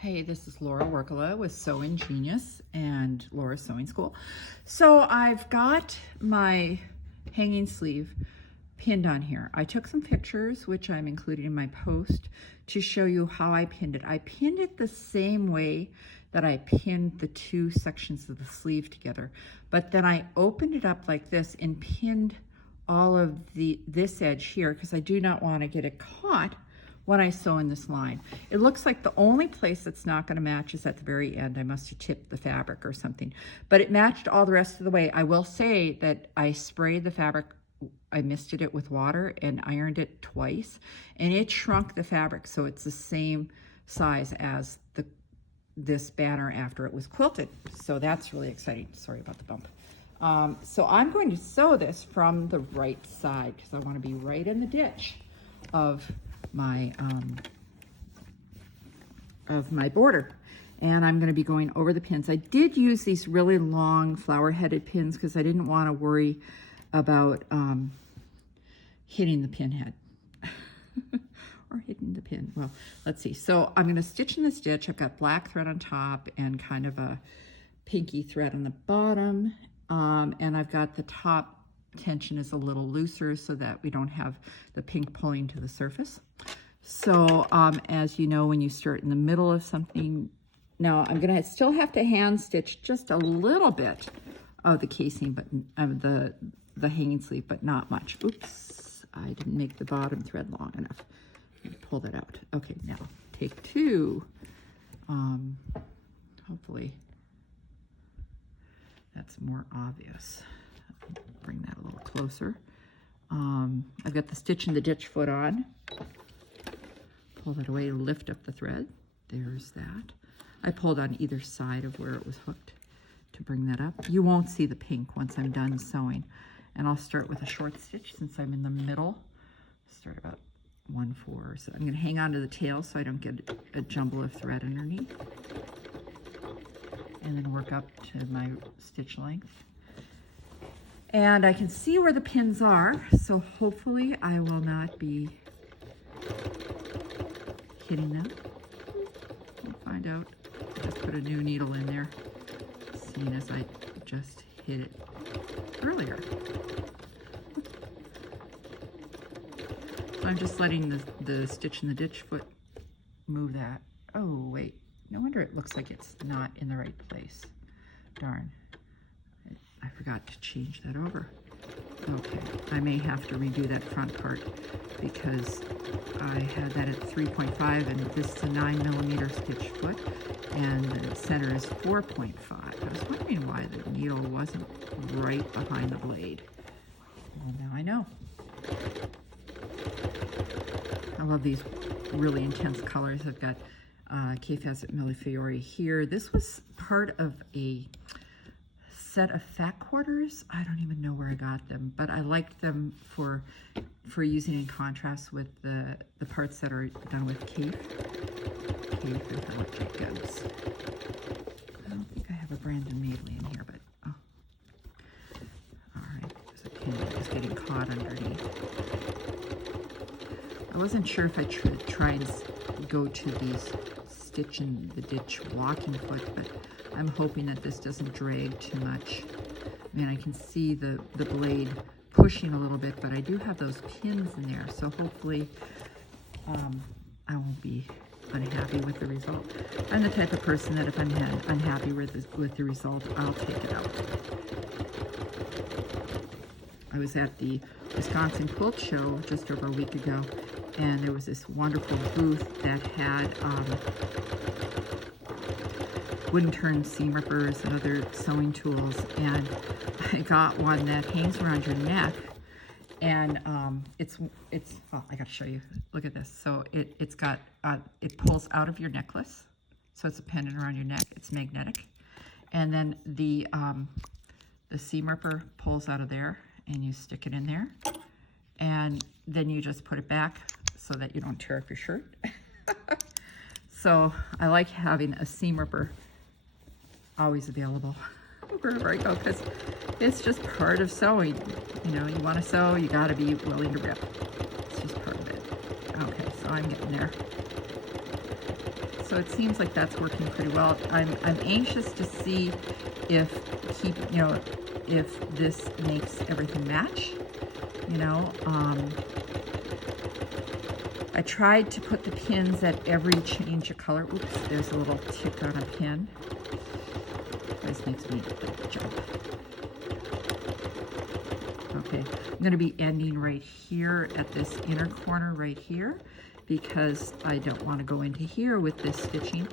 Hey, this is Laura Workala with Sewing Genius and Laura's Sewing School. So I've got my hanging sleeve pinned on here. I took some pictures, which I'm including in my post, to show you how I pinned it. I pinned it the same way that I pinned the two sections of the sleeve together, but then I opened it up like this and pinned all of this edge here because I do not want to get it caught when I sew in this line. It looks like the only place that's not going to match is at the very end. I must have tipped the fabric or something, but it matched all the rest of the way. I will say that I sprayed the fabric, I misted it with water and ironed it twice, and it shrunk the fabric so it's the same size as this banner after it was quilted. So that's really exciting. Sorry about the bump. So I'm going to sew this from the right side because I want to be right in the ditch of my border, and I'm going to be going over the pins. I did use these really long flower-headed pins because I didn't want to worry about hitting the pin head or hitting the pin. Well, let's see. So I'm going to stitch in this ditch. I've got black thread on top and kind of a pinky thread on the bottom, and I've got the top tension is a little looser so that we don't have the pink pulling to the surface. So as you know, when you start in the middle of something, now I'm gonna still have to hand stitch just a little bit of the casing, but the hanging sleeve, but not much. Oops, I didn't make the bottom thread long enough. Pull that out. Okay, now take two. Hopefully that's more obvious. Bring that a little closer. I've got the stitch in the ditch foot on. Pull that away, lift up the thread. There's that. I pulled on either side of where it was hooked to bring that up. You won't see the pink once I'm done sewing. And I'll start with a short stitch since I'm in the middle. Start about 1/4. So I'm going to hang on to the tail so I don't get a jumble of thread underneath. And then work up to my stitch length. And I can see where the pins are, so hopefully I will not be hitting them. We'll find out. I just put a new needle in there, seeing as I just hit it earlier. So I'm just letting the stitch in the ditch foot move that. Oh, wait. No wonder it looks like it's not in the right place. Darn. I forgot to change that over. Okay, I may have to redo that front part because I had that at 3.5 and this is a 9mm stitch foot and the center is 4.5. I was wondering why the needle wasn't right behind the blade. Well, now I know. I love these really intense colors. I've got K Facet Millefiori here. This was part of a set of fat quarters. I don't even know where I got them, but I liked them for using in contrast with the parts that are done with Cape and Philip Jacobs. I don't think I have a Brandon Madeley in here, but oh. All right, there's a pin that was getting caught underneath. I wasn't sure if I should try and go to these stitch in the ditch walking foot, but I'm hoping that this doesn't drag too much. I mean, I can see the blade pushing a little bit, but I do have those pins in there, so hopefully I won't be unhappy with the result. I'm the type of person that if I'm unhappy with the result, I'll take it out. I was at the Wisconsin Quilt Show just over a week ago, and there was this wonderful booth that had wooden turn seam rippers and other sewing tools, and I got one that hangs around your neck, and it's oh, I gotta show you. Look at this. So it's got it pulls out of your necklace, so it's a pendant around your neck. It's magnetic, and then the seam ripper pulls out of there, and you stick it in there, and then you just put it back so that you don't tear up your shirt. So I like having a seam ripper always available wherever I go because it's just part of sewing. You know, you want to sew, you got to be willing to rip. It's just part of it. Okay, so I'm getting there. So it seems like that's working pretty well. I'm anxious to see if if this makes everything match. I tried to put the pins at every change of color. Oops, there's a little tick on a pin. This makes me jump. Okay, I'm going to be ending right here at this inner corner right here, because I don't want to go into here with this stitching.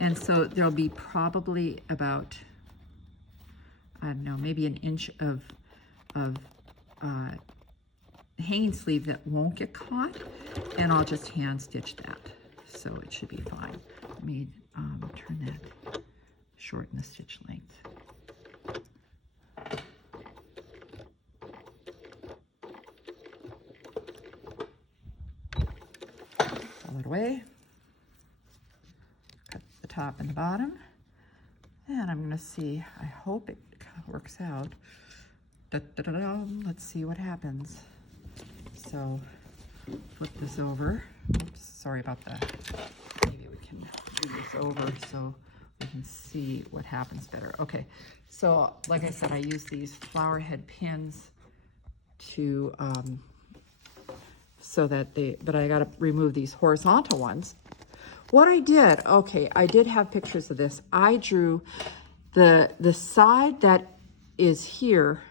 And so there'll be probably about, I don't know, maybe an inch of hanging sleeve that won't get caught, and I'll just hand stitch that. So it should be fine. Let me turn that, shorten the stitch length. Pull it away. Cut the top and the bottom. And I'm gonna see, I hope it works out. Let's see what happens. So flip this over. Oops, sorry about that. Maybe we can do this over so we can see what happens better. Okay, so like I said, I use these flower head pins to, so that but I gotta remove these horizontal ones. What I did, okay, I did have pictures of this. I drew the side that is here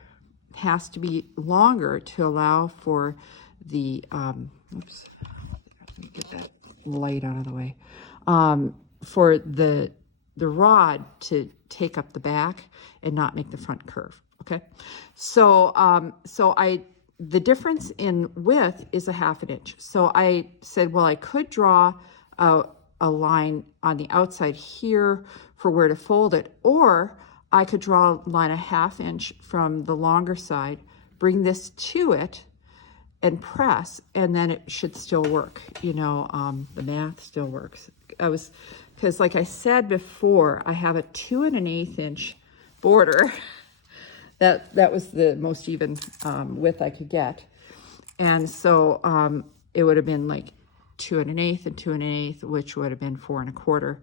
has to be longer to allow for the, oops, let me get that light out of the way, for the rod to take up the back and not make the front curve, okay? So, the difference in width is 1/2 inch. So I said, well, I could draw a line on the outside here for where to fold it, or I could draw a line 1/2 inch from the longer side, bring this to it and press, and then it should still work. The math still works. Because like I said before, I have a 2 1/8 inch border. That was the most even width I could get. And so it would have been like 2 1/8 and 2 1/8, which would have been 4 1/4.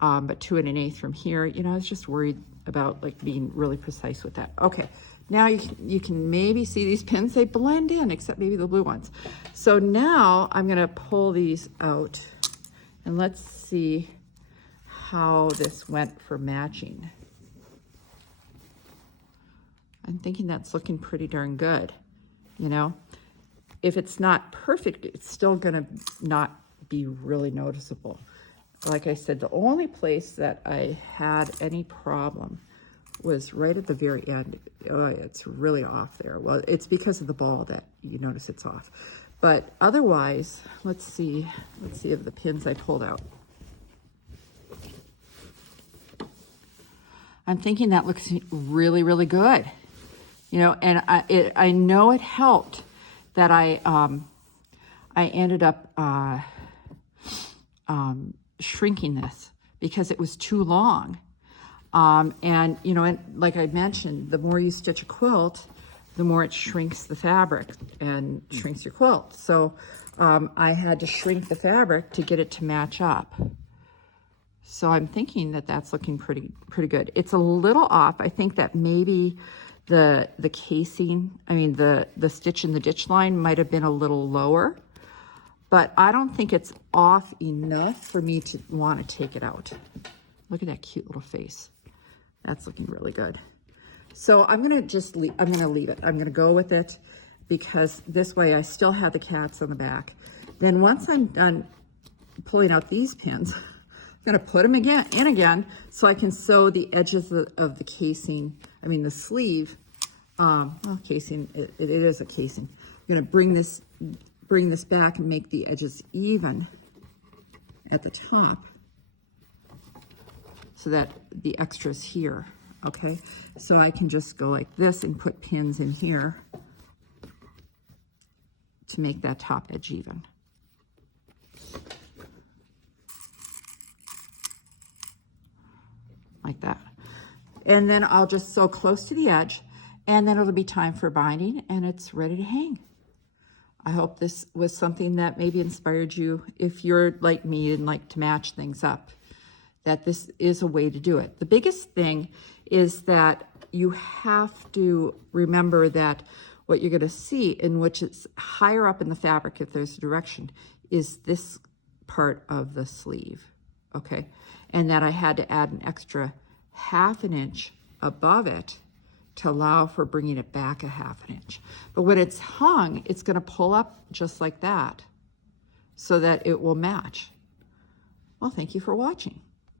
But 2 1/8 from here, I was just worried about like being really precise with that. Okay, now you can maybe see these pins, they blend in, except maybe the blue ones. So now I'm gonna pull these out and let's see how this went for matching. I'm thinking that's looking pretty darn good. If it's not perfect, it's still gonna not be really noticeable. Like I said, the only place that I had any problem was right at the very end. Oh, it's really off there. Well, it's because of the ball that you notice it's off. But otherwise, let's see of the pins I pulled out. I'm thinking that looks really, really good. And I know it helped that I ended up shrinking this because it was too long. And like I mentioned, the more you stitch a quilt, the more it shrinks the fabric and shrinks your quilt. So I had to shrink the fabric to get it to match up. So I'm thinking that that's looking pretty good. It's a little off. I think that maybe the casing, the stitch in the ditch line might have been a little lower, but I don't think it's off enough for me to want to take it out. Look at that cute little face. That's looking really good. So I'm gonna leave it. I'm gonna go with it because this way I still have the cats on the back. Then once I'm done pulling out these pins, I'm gonna put them again so I can sew the edges of the casing, the sleeve. Casing, it is a casing. I'm gonna bring this back and make the edges even at the top so that the extra's here, okay? So I can just go like this and put pins in here to make that top edge even. Like that. And then I'll just sew close to the edge, and then it'll be time for binding and it's ready to hang. I hope this was something that maybe inspired you, if you're like me and like to match things up, that this is a way to do it. The biggest thing is that you have to remember that what you're going to see, in which it's higher up in the fabric, if there's a direction, is this part of the sleeve, okay? And that I had to add an extra 1/2 inch above it to allow for bringing it back 1/2 inch. But when it's hung, it's going to pull up just like that so that it will match. Well, thank you for watching.